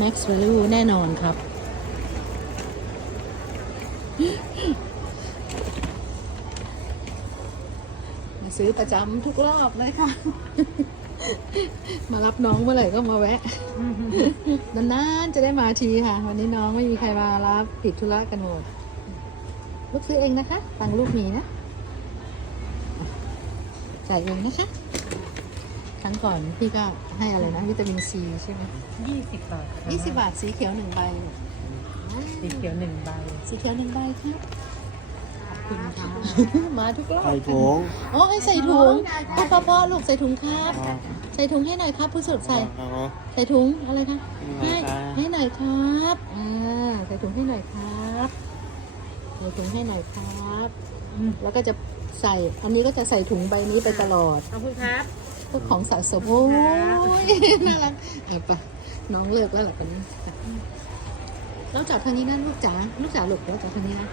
Max Value แน่นอนครับ มาซื้อประจำทุกรอบเลยค่ะมารับน้องเมื่อไหร่ก็มาแวะ นานๆจะได้มาทีค่ะ วันนี้น้องไม่มีใครมารับปิดธุระกันหมด ลูกซื้อเองนะคะ ตังลูกมีนะจ่ายเองนะคะ รั้งก่อนพี่ก็ให้อะไรนะวิตามินซีใช่ไหมยี่สิบบาทค่ะยี่สิบบาทสีเขียวหนึ่งใบสีเขียวหนึ่งใบสีเขียวหนึ่งใบครับขอบคุณค่ะมาทุกรอบใส่ถุงอ๋อให้ใส่ถุงพ่อพ่อพ่อลูกใส่ถุงครับ ใส่ถุงให้หน่อยครับ ผู้สุดใส่เอาใส่ถุงอะไรคะนี่ให้ไงคะให้หน่อยครับอ่าใส่ถุงให้หน่อยครับใส่ถุงให้หน่อยครับแล้วก็จะใส่ อันนี้ก็จะใส่ถุงใบนี้ไปตลอดขอบคุณครับ พวกของสะสมโอ้ยน่ารักอะไปะน้องเลิกแล้วหรอคนนี้เราจับทางนี้นั่นลูกจ๋าลูกจ๋าหลบแล้วจับทางนี้นะ